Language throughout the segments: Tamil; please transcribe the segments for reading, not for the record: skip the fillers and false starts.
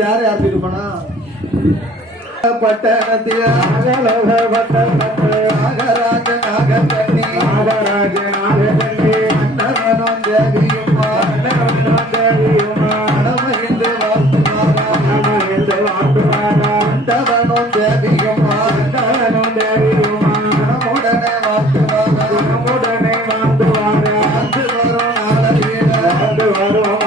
யார் யார் இருப்பனா பட்டணத்தில் நாகராஜ நாகத்தண்ணி அண்ணவனும் தேவியுமா அடமகிழ்ந்து வாழ்த்துவாரா அண்டவனும் தேவியுமா உடனே வாழ்த்துவாரா வந்து வரும்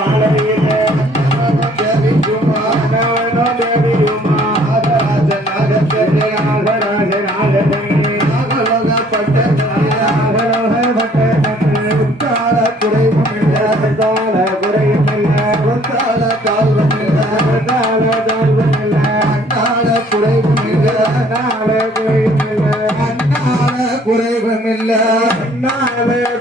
நாளையில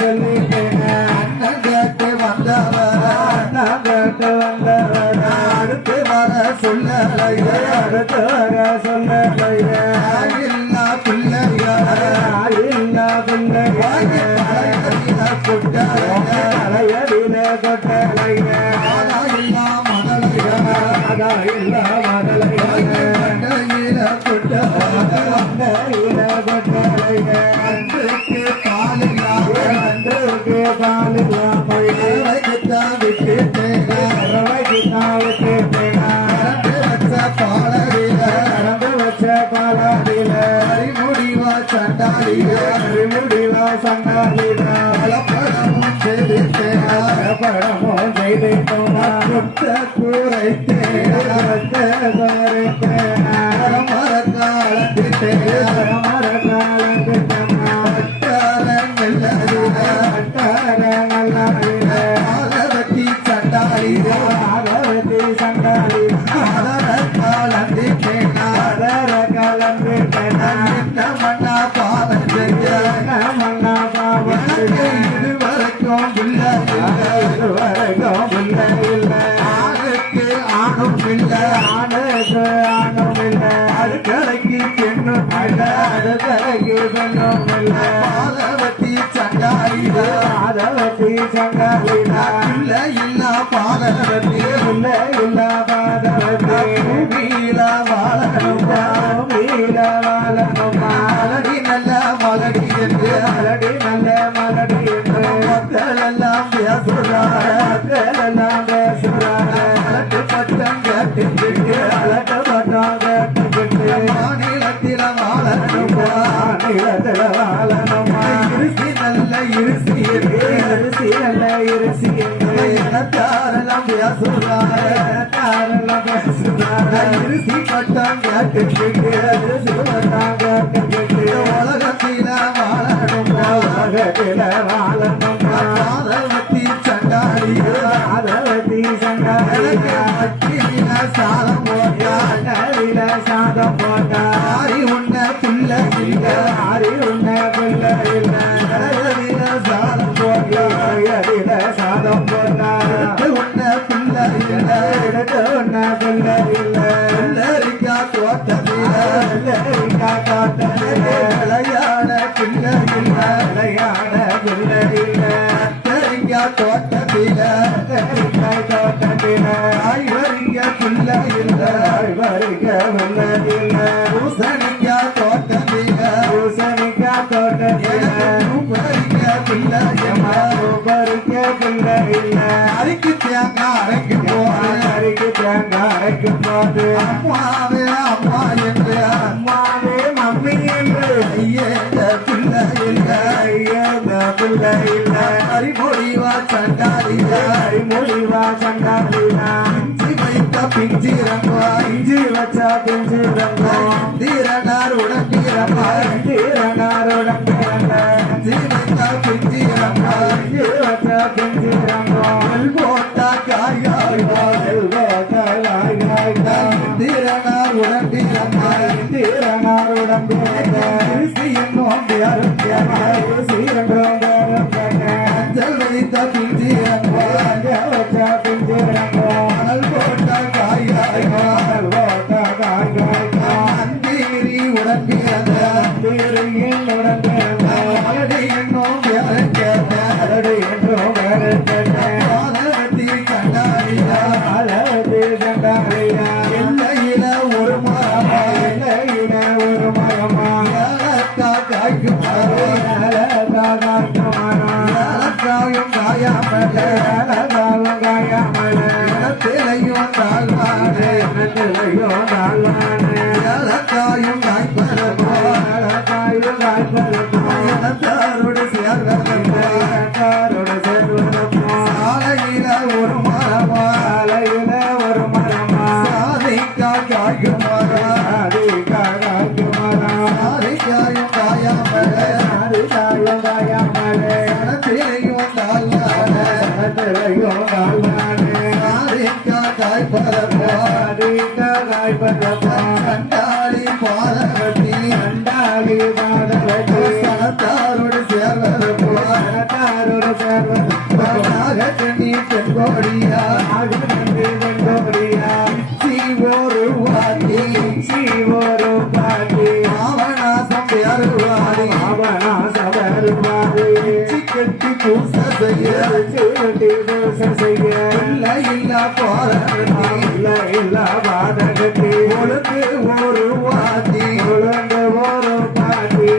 சொல்லி சொல்லலையே அடுத்தவர சொல்லலையே இல்லா பிள்ளையா இல்லா பிள்ளையே தலையடியில கொட்டலையே இல்லா மதலையா இல்லா மதலையே கொட்டலையே அன்றுக்கு பாலில்லா அன்றுக்கு பாலில்லா வைத்தான் விட்டுட்டேனா வச்ச பாலடியில நடந்து வச்ச பாலாடியில அறிமுடிவா சண்டாலிய முடிவா சண்டாலில பலப்படமும் செய்திட்டேனா படமோ செய்து குற்ற கூரைத்தேனா மரக்காலத்திட்டேனா ஆலவத்தி சண்டாலிய காலத்திட்டேனா மண்ணா பாவம் செய்ய இதுவரைக்கும் இல்லை ஆணுக்கு ஆணும் இல்லை அடுக்கலைக்கு பெண்ணும் இல்லை பாலவத்தி சண்டாலிய இல்லை இல்லா பாலவத்தி பூமியில வாழணுமா மலடி நல்ல மலடி என்று மக்கள் எல்லாம் பேசுறாங்க பட்டம் கேட்டுக்கிட்டு மாநிலத்தில வாழணுமா இருசி நல்ல இருசி இனத்தாரெல்லாம் பேசுறாங்க இருசி பட்டம் கேட்டுக்கிட்டு உலகத்தில வாழணுமா பாதவத்தி சண்டாலிய மட்டில சாதம் போட்டா ஆரி உன்ன புள்ள இல்ல சாதம் போட்டா உன்ன புள்ள இல்ல இல்லரிக்கா தோட்டத்தில விளையாட பிள்ளை இல்ல கத்தரிக்கா தோட்டத்தில ஐவரிக்க பிள்ளை இல்ல பூசணிக்கா தோட்டத்தில பூப்பறிக்க பிள்ளை இல்ல அரிக்கு தேங்காய் அரைக்கும் போது அம்மாவே அம்மா என்று மம்மி என்று ஐயேந்த பிள்ளை இல்ல அறிமொழிவா சண்டாலியா இஞ்சி வைத்த பிஞ்சிரங்கா இஞ்சி வச்சா பிஞ்சிரங்கா தீரனார் உடம்பீரங்கா இஞ்சி வைத்த பிஞ்சிரங்கா போட்டா காய்கா தீரனார் உடம்பீரங்கா இருசி என்னும் அஞ்சல் வைத்த பிஞ்சிரங்கா மணல் போட்டா காய்கா அந்தீரி உடம்பீரங்க மலடி என்னும் பாலவத்தி சண்டாலியா எல்லையில ஒரு மரமா காய்க்கும் காயும் காயாமலையும் காயும் காய்ப்பதோடு சேர்வதோ சாலையில ஒரு மரமா சாதிக்கா காய்க்கும் சாதிக்காயும் காயாமலை கண்டாளி பாதவட்டி சனத்தாரோடு சேர்வதோ பெண்கோடியா ஒரு பூச செய்ய வச்சு கட்டி பூசை செய்ய இல்ல போறவர்த்தி இல்ல இல்ல பாதகத்தி ஒழுங்கு ஒரு வாதி உழந்த ஒரு பாதி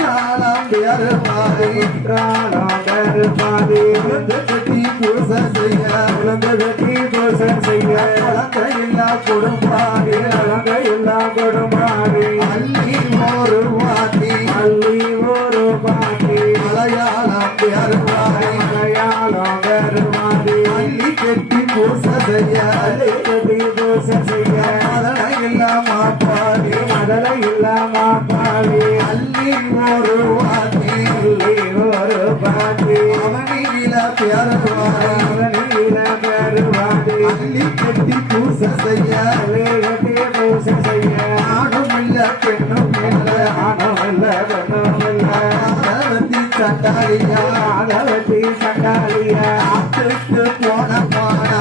சாலம் பெருமாதி பிராணம் கருப்பாதி உழுந்து கட்டி பூச செய்ய உழந்த கட்டி பூசை செய்ய குழந்தை இல்ல குடும்பாதி அழக இல்லா கொடுமாடி அள்ளி ஒரு வாதி அள்ளி ஒரு பாதி மலையாளம் பெருமாதி மலையாளம் கருமாதி அள்ளி கட்டி பூச செய்ய அள்ளி கட்டி பூசை செய்ய மதனை இல்ல மாப்பாடி மதலை இல்லாம பாடி அள்ளி ஒரு வாதி அள்ளி ஒரு பாதி அவனில பெருமாதி அவனில கருவாதி அள்ளி கட்டி பூச செய்ய அள்ளி கட்டி பூசை செய்ய ஆணும் இல்ல பெண்ணும் இல்ல ஆனமில்ல பெண்ணுமில்ல ஆதவத்தி சண்டாளியா ஆதவத்தி சண்டாளியா ஆத்துக்கு போன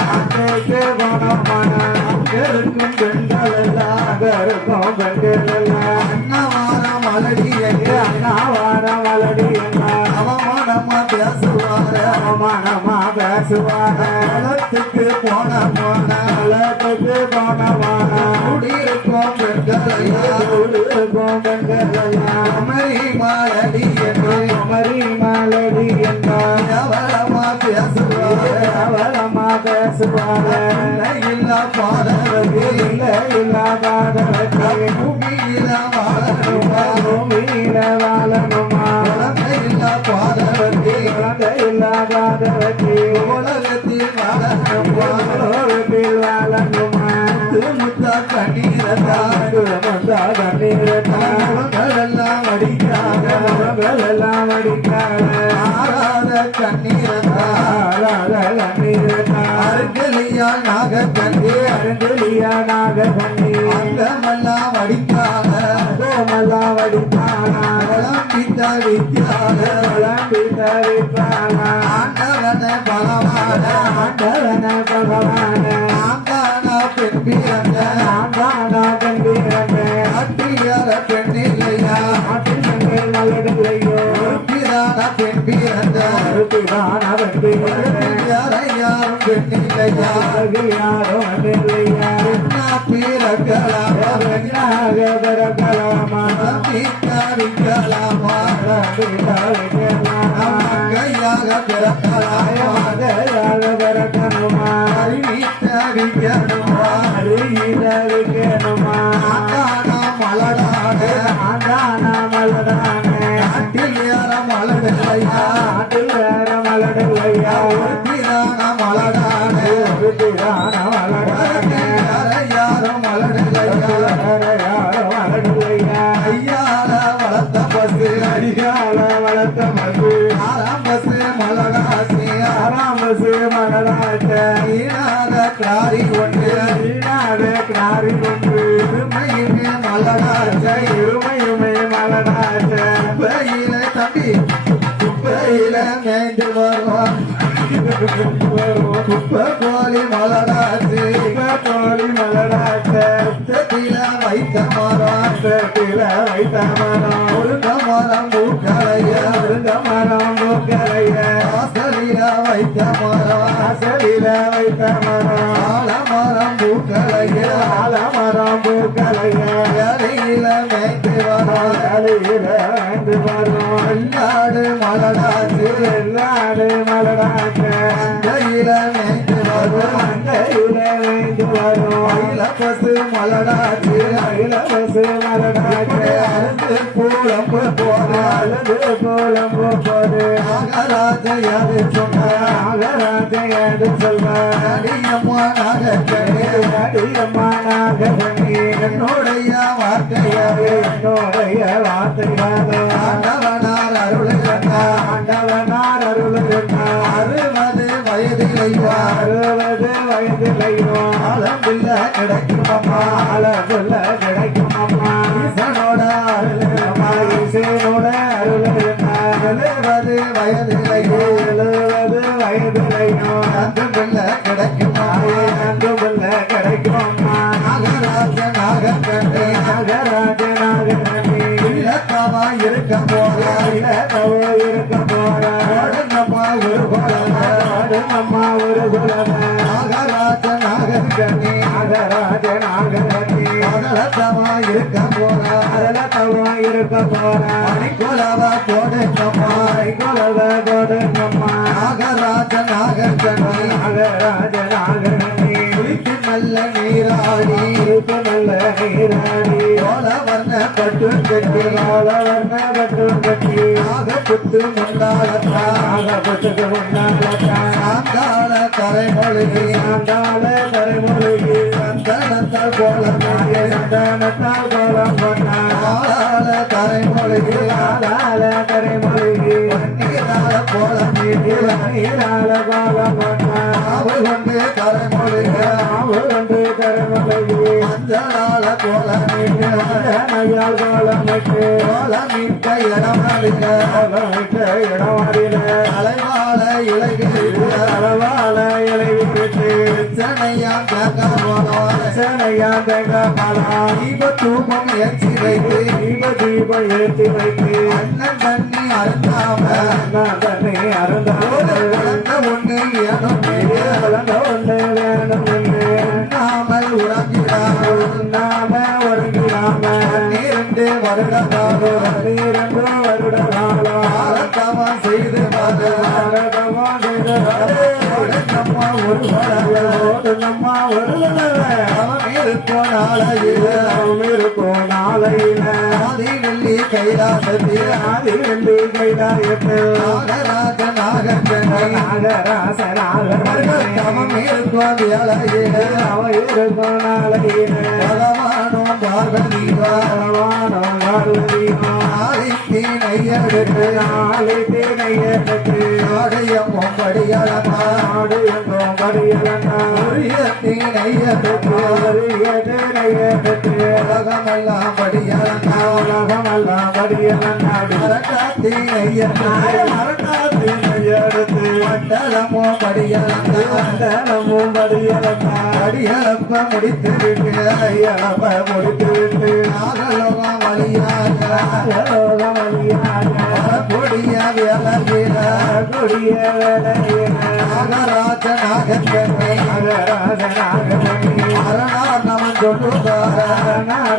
அன்னைக்கு குணமான இருக்கும் பெண்கள் எல்லாம் அதற்கும் பெண்கள் எல்லாம் அன்னவார மலடியங்க அண்ணாவார வளடி என்ன அவமானமா பேசுவார அவமானமா பேசுவார களத்துக்கு போன நலத்துக்கு குணமான குடியிருக்கும் பெண்கள் எல்லாம் இருக்கும் பெண்கள் எல்லாம் குமரி மாலடி என்று குமரி மாலடி என்றார் எவரமா பேசுவார அவலமா பேசுவார இல்ல பாதவதி இல்ல இல்லாதவற்றை பூமியில வாழணுமா பூமியில வாழணுமா குழந்தை இல்ல பாதவதி குழந்தை இல்லாதவற்றை உலகத்தில் வாழணுமா உலகத்தில் வாழணுமா முத்தா கண்ணீரதா எல்லாம் அடிக்காத எல்லாம் அடிக்காத ஆறாத கண்ணீரதா அருகலியா நாக கண்ணி அருந்தலியா நாக கண்ணி அங்கமெல்லாம் அடிக்காத கோமெல்லாம் அடிப்பானா விளம்பித்த வித்தியாக ஆண்டவன பலவான ஆண்டவன பகவான ஆங்கான பெண் பிறந்த ஆண்டானா கண்டிருந்த அட்டியார பெண்ணில்லையா நாட்டின் பெண்கள் நல்லடில்லையோ பிறான பெண் பிறந்த அருத்திவான வண்டிருந்த யாரும் பெண்ணில்லையா யாரோ வண்டில்லையா பிறக்கலாமா பெண்ணாக பிறக்கலாமா விக்கலாமா கையாக பிறக்கலாமா பிறக்கணுமா அறிவிக்கணுமா அறிவிக்கணுமா மலடான ஆண்டான மலடான நாட்டில் ஏற மலடையா ஆட்டில் வேற மலடில்லையா பிறான மலடான ஒருத்திரான மலடான யாரும் மலடையா வேற யாரோ மலடில்லையா ஐயால வளர்த்த பசு அடியால வளர்த்த மது ஆறாம் பசு மலடாசி ஆராமசு மலடாட்ட ஈனாத கிளாரி ஒன்று வீணாத கிணாரி கொண்டு இருமையுமே மலடாச்ச இருமையுமே மலடாட்ட குப்பையில தம்பி குப்பையில மேய்ந்து வருவான் குப்பை கோழி மலடாச்சு தோழி மலடாட்ட குப்பத்தில வைத்த மரம் தில வைத்த மரம் முருங்க மரம் பூக்களைய இருந்த மரம் பூக்களைய வாசலில வைத்த மரம் அசலில வைத்த மரம் ஆலமரம் பூக்களைய ஆலமரம் பூக்களைய இலையில மேய்ந்து வரும் அலையில வந்து வரும் வெள்ளாடு மலடாச்சு எல்லாடு மலடாட்ட கையில மேய்ந்து வரும் அண்டையில வந்து வரும் மயில பசு மலடாச்சு இலவசு மலடாட்ட அருந்து பூலம்பு போல அழகு கோலம் போது நாகராஜ யாரு சொன்ன நாகராஜையடு சொல்வார் அடியம்மா நாகக்கணே அடியம்மானாக பண்ணி என்னுடைய வார்த்தையாவே என்னுடைய வார்த்தையாக ஆண்டவனார் அருளுகண்டா ஆண்டவனார் அருளுகின்றார் 60 வயதிலைவா 60 வயதிலையோ ஆலம்பில்ல கிடைக்குமம்மா அளவுள்ள கிடைக்கும் அம்மா ஈசனோட அருளுகம்மா இசையோட அருளுகின்றார் 70 வயதிலையோ 70 வயதிலையோ அன்றுமில்ல கிடைக்குமா அன்புள்ள கிடைக்கும் அம்மா நாகராஜ நாகக்கண்ணே நாகராஜனாக நன்றி இலக்கமா இருக்க போற இலக்கவோ இருக்க போற ஓடுங்கம்மா நாகக்கண்ணி நாகராஜ நாகரத்தி முதலத்தமா இருக்க போறா அதலத்தவா இருக்க போறா மணிக்குலவ போடுங்கம்மா குலவ கொடுங்கம்மா நாகராஜ நாகக்கண்ணி நாகராஜ நாகரத்தி குளித்து நல்ல நீராடி நல்ல நீராடி சோழ வர்ண பட்டு கட்டி வர்ண பட்டு கட்டி நாகப்புத்து முன்னாலத்தா நாகப்பட்டுக்கு முன்னாலத்தா சாந்தாள தலைமொழி ஆண்டாள கரைமொழிக்கு சந்தனத்தால் போல சந்தனத்தால் கோலம் போட்டா ஆளாள தலைமொழி ஆளாள கரைமொழிக்கு நீராள போல நீட்டி நீராள கோலம் போட்டா அவள் கொண்டு தலைமொழி கொண்டு கரைமொழிக்கு மஞ்சளாள போல நீட்டி நகையால் கோலம் விட்டு போல மீட்க இடமளிக்க கோலம் விட்டு இடமாடியில தலைவாழ இலைகள் அளவால இலை விட்டு சென்னையா கேட்க போனோம் சேனையா தேங்க பலம் தீப தூபம் ஏற்றி வைத்து தீபம் ஏற்றி வைத்து அண்ணன் தண்ணி அருந்தாம தன்னை அருந்தாமல் குழந்த ஒண்ணு ஏனும் வளர்ந்த ஒன்று வேணும் என்று நாமல் உறங்கிறார் நாம ஒருங்கிறாம நீரண்டு வருடத்தாரோ நீரண்டு வருட காலம் ஆரத்தமா செய்து பாரதமா செய்த நம்ம ஒரு ஓடு நம்மா ஒரு அவன் இருக்கும் நாளையில் இருக்கும் நாளையில ஆதி வெள்ளி கைலாசத்தில் ஆதி வெள்ளி கைதாயத்தில் நாகராஜ நாகக்கண்ணை நாகராச தவம் இருக்கும் வேளையில் அவன் இருக்கும் நாளையில பகவானும் பார்வதிவா பகவானும் பார்வதியும் ஆதித்தி நையெடுத்து நாளை தேனையெடுத்து நாடயமும் படியலமா நாடு எங்கும் படியலன்னா உரியத்தி நையெடுத்து தேனையெடுத்து உலகமெல்லாம் படியலமா உலகமெல்லாம் படியலன்னாடு மரக்காத்தி நையெடுத்து மரட்டாத்தி நெய்யெடுத்து மண்டலமும் படியலமா மண்டலமும் படியலன்னா படியலப்ப முடித்து விட்டு கையளப்ப முடித்து விட்டு நாகலோகம் வழியாக லோகம் வழியாக கொடிய வேலையில கொடிய வேலையில நாகராஜ நாகக்கண்ணை நாகராஜ நாகரத்தி அரணார் நமன் சொல்லுவார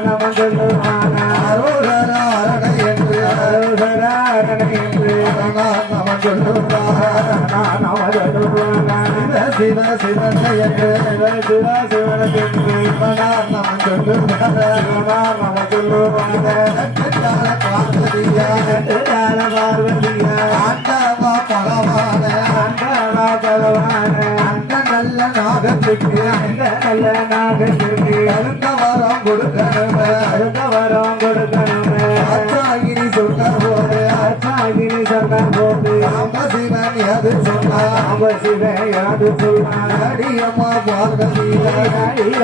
நமன் சொல்லுவானா அரோகர அரணை என்று அரோகராரண என்று அரணார் நமன் சொல்லுவார நம சொல்லுவானா சிவ சிவனை என்று சிவ சிவனென்று சிவனார் நமன் சொல்லுவார சிவனார் நம சொல்லுவானா நெட்டால பார்வதியா கால பார்வதியா ஆண்டவா பகவான ஆண்டவா பகவான அந்த நல்ல நாகத்துக்கு அந்த நல்ல நாகத்திற்கு அடுத்த வாரம் கொடுக்கணுமே அடுத்த வரம் கொடுக்கணுமே அச்சாகினி சொன்ன போது அச்சாகினி சொன்ன போது ராம சிவன் எது சொன்னார் அவ சிவை யாது சொன்னார் அடியம்மா பார்வதியா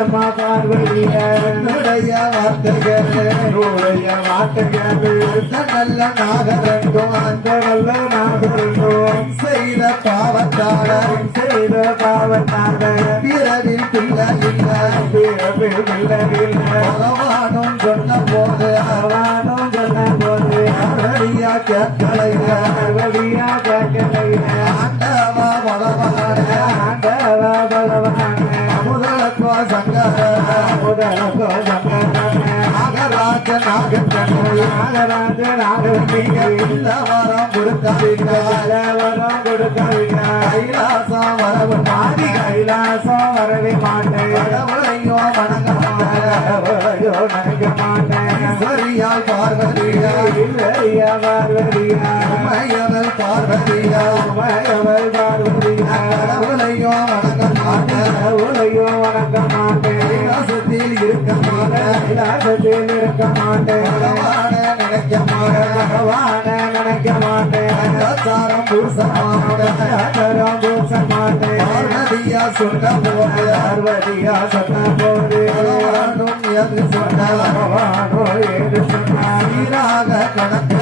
அம்மா பார்வதிய என்னுடைய வார்த்தைகள் என்னுடைய வார்த்தைகள் அந்த நல்ல நாகரண்டும் அந்த வல்ல நாகரண்டும் செய்த பாவத்தால செய்த பாவத்தாக பிறவில் பிள்ளை இல்லை பிறப்பில் பிள்ளையில்லை பகவானும் சொன்ன போது பகவானும் சொன்ன போது அரடியா கேட்கலைங்க பார்வதியா கேட்கலையே ஆண்டவா பகவான ஆண்டவா பகவானே முதலக்கோ சங்கர முதலக்கோ சங்கரனே நாகராஜ நாகக்கண்ணை நாகராஜ நாகரத்திக்கு இல்ல வரம் கொடுக்காதீங்க வரம் கொடுக்கவில்லை கைலாசம் வரவு மாறி கைலாசம் வரவே மாட்டேன் கடவுளையோ வணங்க கடவுளையோ நினைக்க மாட்டேன் சரியால் பார்வதியா இல்லையா பார்வதியா உமையவள் பார்வதியா உமையவள் பார்வதியா கடவுளையோ வணங்க மாட்டேன் கடவுளையோ வணங்க மாட்டேன் கைலாசத்தில் இருக்க மாட்டேன் கைலாசத்தில் இருக்க மாட்டேன் பகவான நினைக்க மாட்டேன் பகவான நினைக்க மாட்டேன் சாரம் பூசமாட்டேன் தரம் பூச மாட்டேன் பார்வதியா சொன்ன போது பார்வதியா சொன்ன போது பகவானும் எது சொன்ன பகவானோ ஏது சொன்னார் சீராக கணக்கு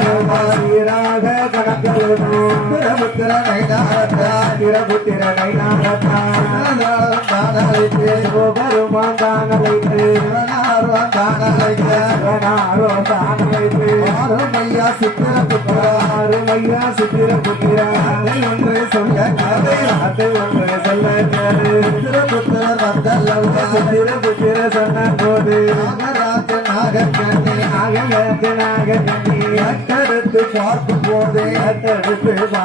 சீராக கணக்கெழுதும் புத்திரனை நாரத்தான் திரபுத்திரனை நாகத்தான் தானழைத்து பெருமான் தானழைத்து சிவனார்வன் தானழைத்து சிவனாரோ தானழைத்து ஆறுமையா சித்திர புத்திரா அருமையா சித்திர புத்திரா அதை ஒன்று சொல்ல கதை அதை ஒன்று சொல்ல கேளு சித்திர புத்திரர் வந்தல்லவா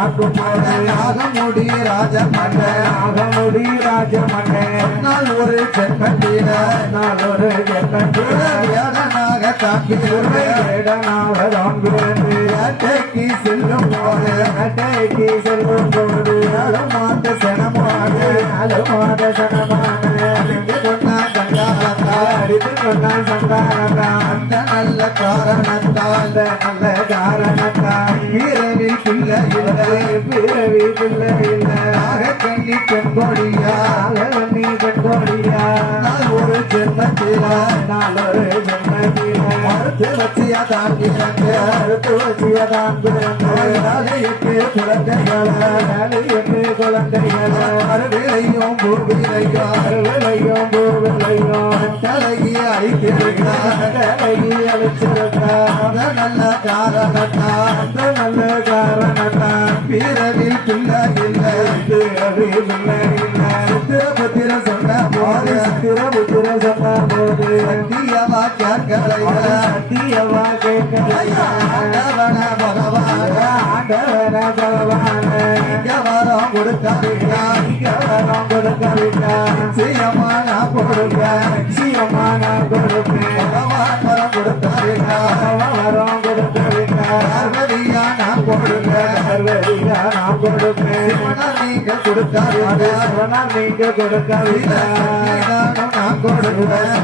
காக்கும் போது நாகமுடி ராஜமன்ன நாகமுடி ராஜமன்னே நாள் ஒரு ஜென்மத்தில நான் ஒரு ஜென்மத்தில் வேடனாக தாக்கிய வேடனாகதான் பிறந்து வேட்டைக்கு செல்லும் போது அட்டைக்கு செல்லும் போது மாந்த சனமாடு அலுமாத சனமான கொண்டா கண்டாரத்தா அடித்து கொண்டான் சந்தானத்தான் அந்த நல்ல காரணத்தால் அந்த நல்ல காரணத்தான் இரவில் பிள்ளை இல்லை பிறவி பிள்ளை இல்லை கண்ணி பெண்கொடியா நீ பெண்கொடியா நாள் ஒரு ஜென்மத்தில நாளொரு ஜென்மத்தில மறுத்து வச்சியா தாங்கிறங்க அடுத்து வச்சியதான் பிறந்து எட்டு குழந்தைகளை எட்டு குழந்தைகளை அருவிலையும் பூவிலையும் அருவிலையும் பூவிலையும் தலையை அழித்திருக்கிறார் தலையை அழைச்சிருக்கார் நல்ல காரணத்தால் அந்த நல்ல காரணத்தான் பிறவில் பிள்ளை இல்லை பிறவி பிள்ளை இல்லை சித்திரபுத்திர சொன்ன போது சித்திரபுத்திர சொன்ன போது சத்தியமா கேட்கலையா சத்தியமா கேட்கலையா ஆண்டவன பகவான ஆண்டவன பகவான இங்க வரம் கொடுத்தாருக்கா இங்க வரம் கொடுக்கவிட்டா நிச்சயமா நான் கொடுப்பேன் நிச்சயமா நான் கொடுப்பேன் பகவான் வரம் கொடுத்தாருக்கா வரம் கொடுக்கவிட்டா பார்வதியா நான் கொடுப்பேன் சர்வதியா நான் கொடுப்பேன் சிவனா நீங்க கொடுத்தாருக்கா நீங்க கொடுக்கவிட்டா நானும் நான் கொடுப்பேன்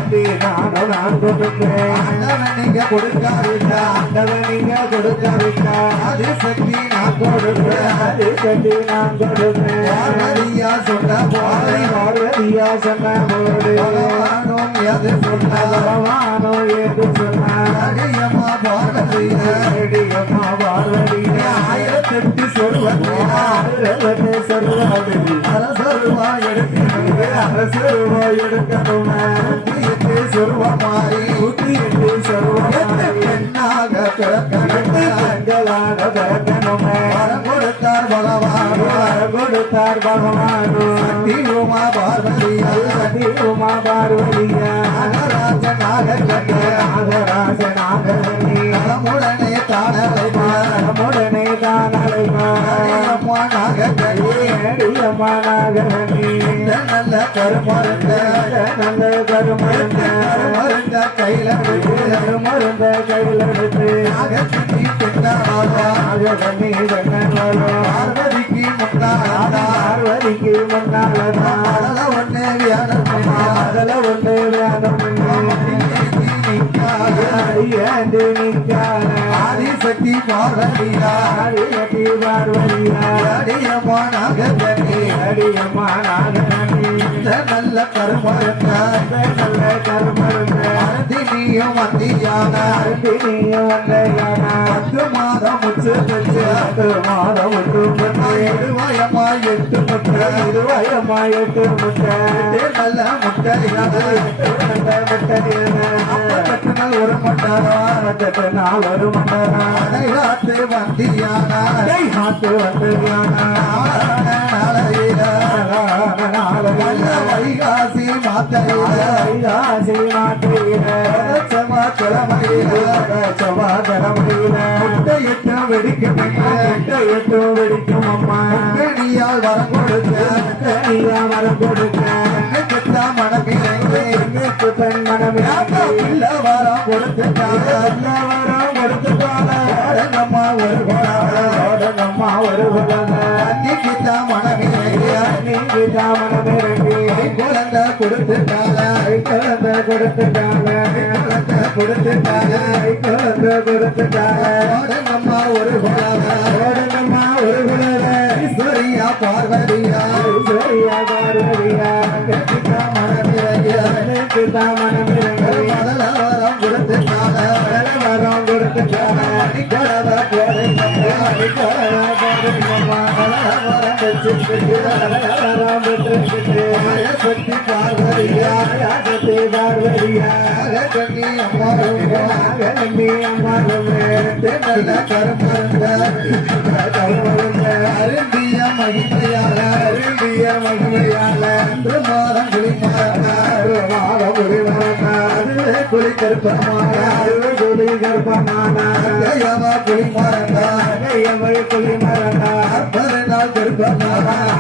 நானும் நான் கொடுப்பேன் ஆண்டவன் நீங்க கொடுக்காருக்கா ஆண்டவன் நீங்க கொடுக்கவிட்டா அது சக்தி நான் கொடுப்பேன் அது கட்டி நான் கொடுப்பேன் பார்வதியா சொன்ன போது பார்வதியா சொன்ன போது பகவானும் எது சொன்னாலும் பகவானோ ஏது சொன்னார் அடியம்மா பார்வதியா அடியம்மா பார்வதியா ஆயிரத்தெட்டு சொல்வதியா ஆயிரத்து சொல்வது அரசருவா எடுக்கணும் அரசுவா எடுக்கணுமே எட்டு சொல்வமாறி 108 சொல்வாய் பெண்ணாக பிறக்கணும் பெண்களாக பிறக்கணுமே வரம் கொடுத்தார் பகவான் கொடுத்தார் பகவானோ தீவுமா பார்வதியா உமா பார்வதியா நாகராஜனாக கண்ட நாகராஜனாக நலமுடனே தானலைமா நம்முடனே தான் அழைப்பார் அடியம்மா நாக அடியம்மானாக நல்ல கருமருந்த நல்ல கருமருந்த கருமருந்த கையில கருமருந்த கையில் எடுத்து நாகக்கண்ணி பெண்ணாவா நாகக்கண்ணி கண்ணனோ பார்வதிக்கு முன்னாடா பார்வதிக்கு முன்னாலதான் அதல ஒண்ணு வியாழம்மா அதில் ஒன்று வேணும் அடியாண்டு நிற்காத ஆதிசக்தி பார்வதியா அடியட்டி பார்வதியா அடியம்மா நாகக்கண்ணி அடியம்மா நாகக்கண்ணி நல்ல கருமருந்த நல்ல கருமருந்த அருந்தினியும் வந்தியான அருந்தினியும் வந்தையானா 10 மாதம் முச்சு பெற்று 10 மாதம் ஒன்று முட்டை இருவாயம்மா 8 முட்டை இருவாயம்மா 8 முட்டை நல்ல முட்டையான நல்ல முட்டையான 48 நாள் ஒரு மண்டலம் 8 நாள் ஒரு மண்டலம் அடையாத்து வந்தியான காத்து வந்தையானா நாளையில நல்ல வைகாசி மாத்தையில வைகாசி மாட்டையில செவ்வாய்க்கிழமையில செவ்வாய்க்கிழமையில முட்டையிட்டு வெடிக்கும் எட்டு வெடிக்கும் அம்மா நீயால் வரம் கொடுத்த நீயா வரம் கொடுக்க பெண்ணுக்குத்தான் மனமில்லை பெண்ணுக்கு பெண் மனமில்லை இல்ல வரம் கொடுத்துட்டாங்க வரம் கொடுத்துட்டாங்க அடங்கம்மா ஒரு குணம் அம்மா ஒரு குழந்தை அன்னைக்குத்தான் மனமில்லை நீங்க மனமிறங்கி குழந்தை கொடுத்துட்டாங்க குழந்தை கொடுத்துட்டாங்க குழந்தை கொடுத்துட்டாங்க குழந்தை கொடுத்துட்டாங்க அடங்கம்மா ஒரு குணம் அம்மா ஒரு குழந்தை ஈஸ்வரியா பார்வதியா சரியா பார்வதியா அன்னைக்குத்தான் மனமில்லை மனமிறங்கி முதல வரம் கொடுத்துட்டாங்க வரம் கொடுத்துட்டாங்க அடிக்கடவை போடுங்கம்மா வரம் வச்சுக்கிட்டு சக்தி பார்வதியா கண்ணி அம்மா நல்ல கருமருந்த அருந்திய மகிமையால மாதம் குளி கருப்பமான குளிமரந்தா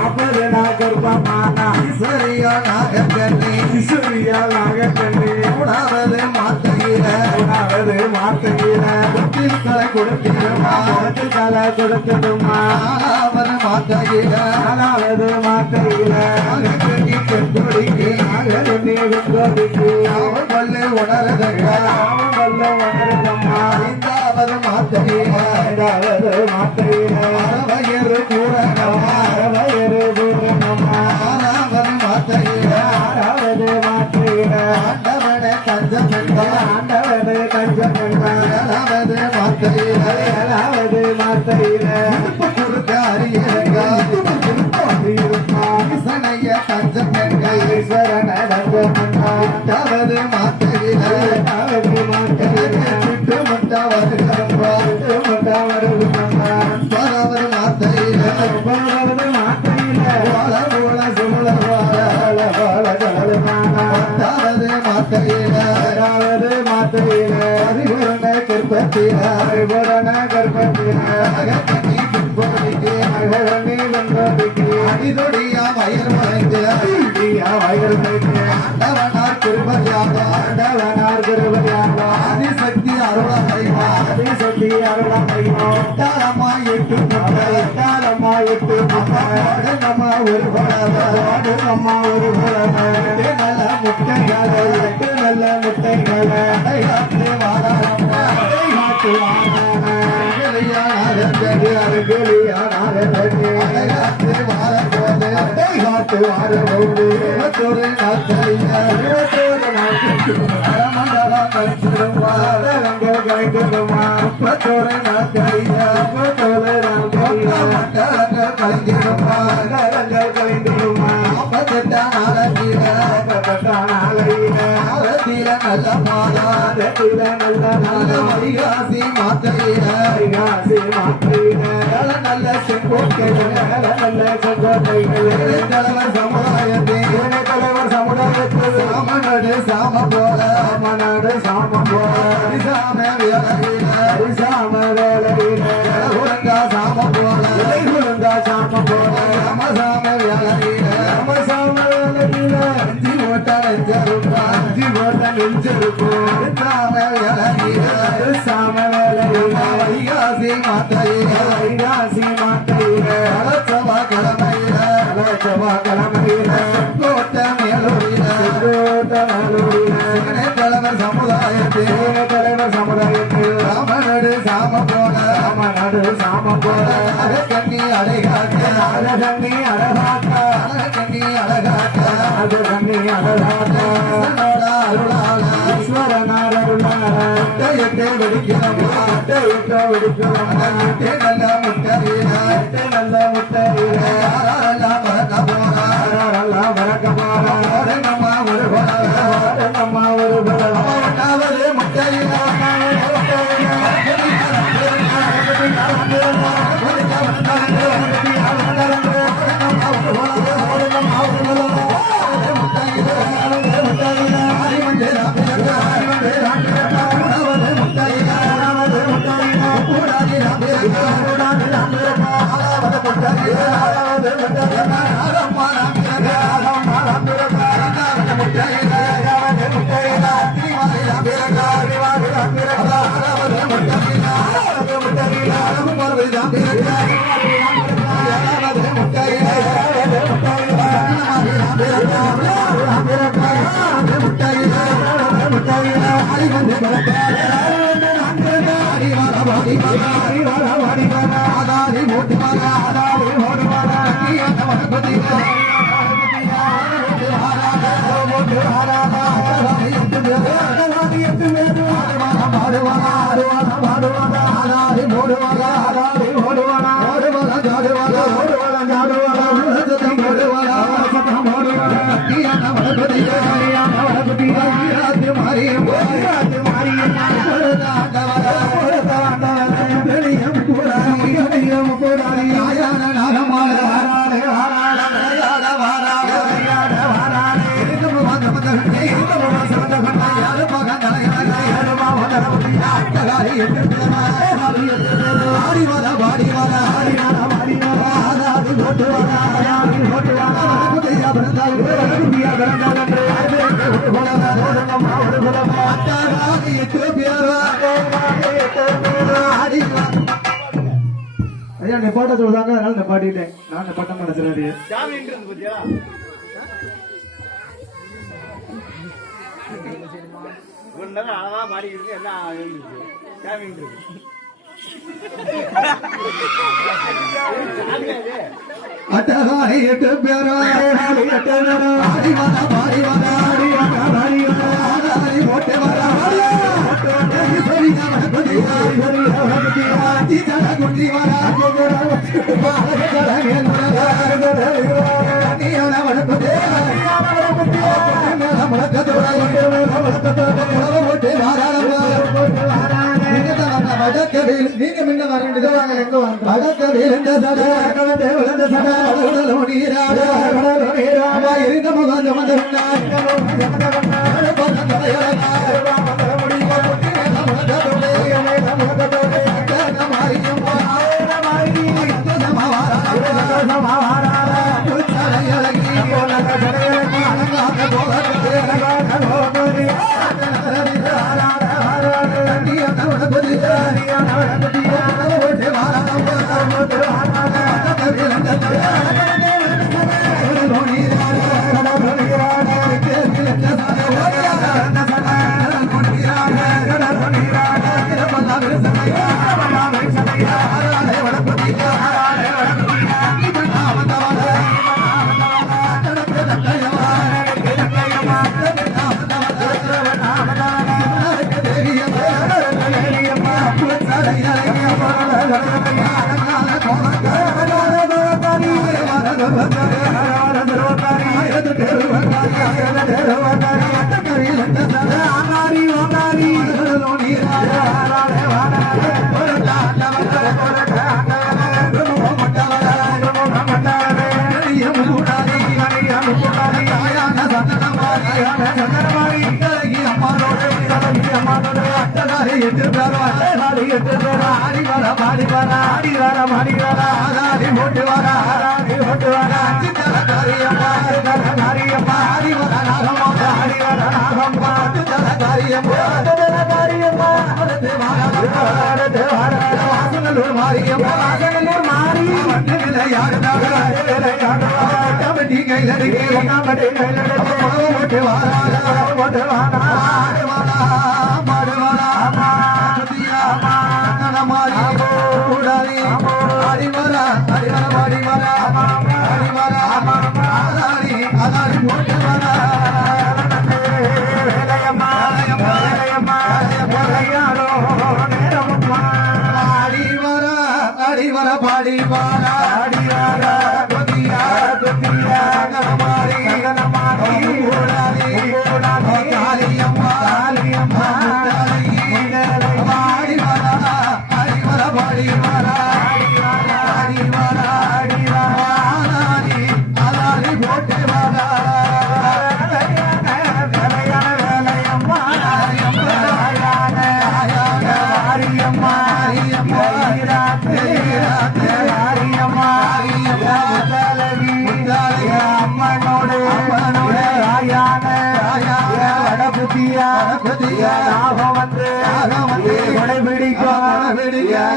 அப்பது நாகர்பமானா சரியா நாகக்கண்ணி சிசுரியா நாகக்கண்ணி மூணாவது மாத்தையில தலை கொடுத்திருமா தலை கொடுத்ததுமா நாலாவது மாத்தையில நாலாவது மாத்தையில நாகக்கண்ணி பெண்கொடிக்கு நாகக்கண்ணி வெங்கோடிக்கு அவன் பல்லு உணரதங்க அவன் வல்ல வளருதம்மா ஐந்தாவது மாத்தையில ஐந்தாவது மாத்தையில வயிறு பூரணமா வயிறு பூரணம்மா ஆறாவது மாத்தையில ஆறாவது மாத்தையில ஆண்டவனே தஞ்சம் என்றான் ஆண்டவது கஞ்சம் என்பார் ஏழாவது மாத்தையில ஏழாவது மாத்தையில திருப்பு கொடுக்க அறியறங்க ஈசனைய தஞ்சம் என்க ஈஸ்வரன தஞ்சம் என்பார் எட்டாவது மாத்தையில ஏழாவது மாத்தையில திட்டமிட்ட வருகிறப்பா ஒன்பதாவது மாத்தையில ஒன்பதாவது மாத்தையில வாழ போல சுழல வாழ பத்தாவது மாத்தையில ஏழாவது மாத்தையில அறிவுரண கற்பத்தில அறிவுடன கர்ப்பத்தில அகக்கண்ணி பின்போடிக்கு அழகனி வெங்கோடிக்கு அடிதொடியா வயல் மறைந்து வயல் வைத்து ஆண்டவனார் திருப்பதியாக ஆண்டவனார் திருவதியாக ஆதிசக்தி அருளாமைவா ஆதிசக்தி அருளமையோ தாரமா எட்டு முட்டை காலமா எட்டு அம்மாவோடு நம்ம ஒரு படவை அம்மா ஒரு புலமை நல்ல முட்டைகளை எட்டு நல்ல முட்டைகளை அடையாற்று வாராரம்மா காட்டு அருகதையானது அடையாற்று வாரபோது காட்டு வாரபோது இருபத்தொரு நாட்களில் அரமண்டலம் கழிச்சிடுவா கலைந்துமா முப்பத்தொரு நாட்களில் மக்களங்கள் கலைஞ்சிடுவா கலைந்துமா 48 நாளையில ஆரத்தில நல்ல மாதா நல்ல வைகாசி மாத்தையில நல்ல செங்கோட்டைகள் தலைவர் சமுதாயத்தில் சாமநாடு சாம போல சாம வேலையில உலங்கா சாம போல சாம வேலையில அஞ்சு ஓட்ட நெஞ்சிருக்கும் சாம வேலையில வைகாசி மாத்தையில அலட்சமா கிழமையில கோட்ட மேலூரில தலைவர் சமுதாயத்தில் ராமநாடு சாம போல கண்ணி அழகாட்ட அழகாட்ட அருளாள எட்டை வெடிக்கிறோம் நல்ல முட்டையில யாரெல்லாம் பறக்க போறோம் நம்ம ஒரு ஒன்றாவது முட்டையில ஆடி வாடா குட்டியா பிறந்தாலன்று ஐயா நிப்பாட்ட சொல்றாங்க அதனால நிப்பாட்டிட்டேன் நான் நிப்பாட்ட மனசுல அழகா மாறிக்கிட்டு என்ன அட்டகாரி எட்டு பேரும் ஓட்டே வரா குட்டி வரா நீங்க முன்ன வர வேண்டியது எங்க வடக்கவில் இந்த சடா விழுந்த சடா இருந்த முகம்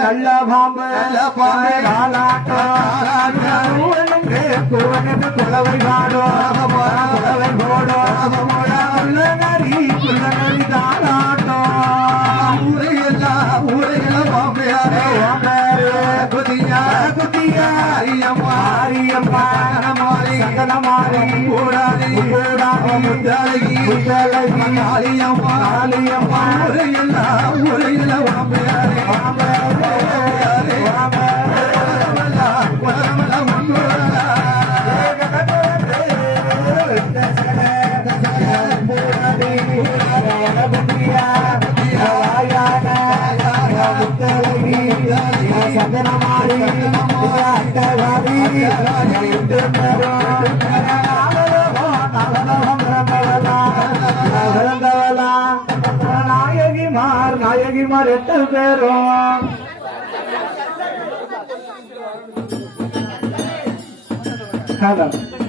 நல்ல பாம்பு குலவை பாடோ குலவை போடோ நரி தாளாட்டோ ஊரையெல்லாம் குதியா குதியா மாரியம்மா மாறி கூடாதி முத்தாளி காளியம்மா ஊரையெல்லாம் நாயகிமார் 8 பேரும் Hello.